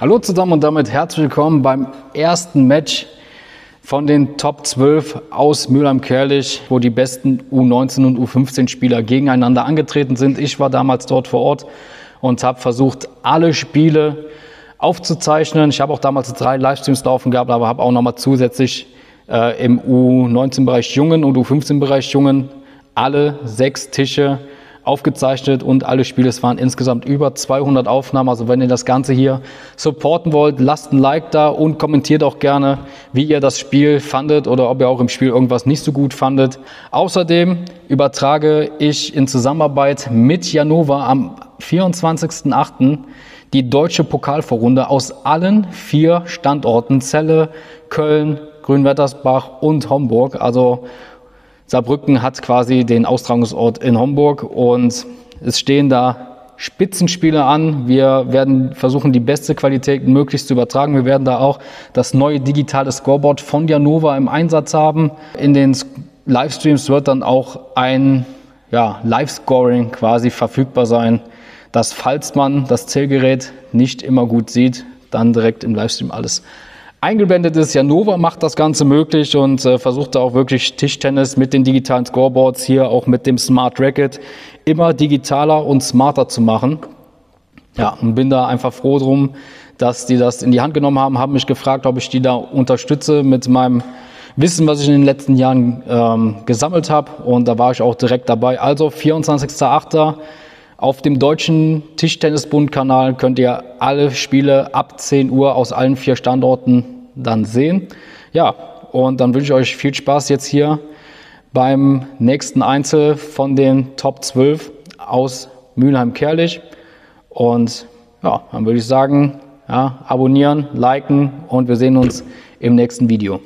Hallo zusammen und damit herzlich willkommen beim ersten Match von den Top 12 aus Mülheim-Kärlich, wo die besten U19 und U15 Spieler gegeneinander angetreten sind. Ich war damals dort vor Ort und habe versucht, alle Spiele aufzuzeichnen. Ich habe auch damals 3 Livestreams laufen gehabt, aber habe auch nochmal zusätzlich im U19-Bereich Jungen und U15-Bereich Jungen alle 6 Tische aufgezeichnet und alle Spiele. Es waren insgesamt über 200 Aufnahmen. Also wenn ihr das Ganze hier supporten wollt, lasst ein Like da und kommentiert auch gerne, wie ihr das Spiel fandet oder ob ihr auch im Spiel irgendwas nicht so gut fandet. Außerdem übertrage ich in Zusammenarbeit mit Janova am 24.08. die deutsche Pokalvorrunde aus allen 4 Standorten: Celle, Köln, Grünwettersbach und Homburg. Also Saarbrücken hat quasi den Austragungsort in Homburg und es stehen da Spitzenspiele an. Wir werden versuchen, die beste Qualität möglichst zu übertragen. Wir werden da auch das neue digitale Scoreboard von Janova im Einsatz haben. In den Livestreams wird dann auch ein Live-Scoring quasi verfügbar sein, dass, falls man das Zählgerät nicht immer gut sieht, dann direkt im Livestream alles eingeblendet ist. Janova macht das Ganze möglich und versucht da auch wirklich Tischtennis mit den digitalen Scoreboards, hier auch mit dem Smart Racket, immer digitaler und smarter zu machen. Ja, und bin da einfach froh drum, dass die das in die Hand genommen haben mich gefragt, ob ich die da unterstütze mit meinem Wissen, was ich in den letzten Jahren gesammelt habe, und da war ich auch direkt dabei. Also 24.08. Auf dem Deutschen Tischtennisbund-Kanal könnt ihr alle Spiele ab 10 Uhr aus allen 4 Standorten dann sehen. Ja, und dann wünsche ich euch viel Spaß jetzt hier beim nächsten Einzel von den Top 12 aus Mülheim-Kärlich. Und ja, dann würde ich sagen, abonnieren, liken und wir sehen uns im nächsten Video.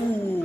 Uh.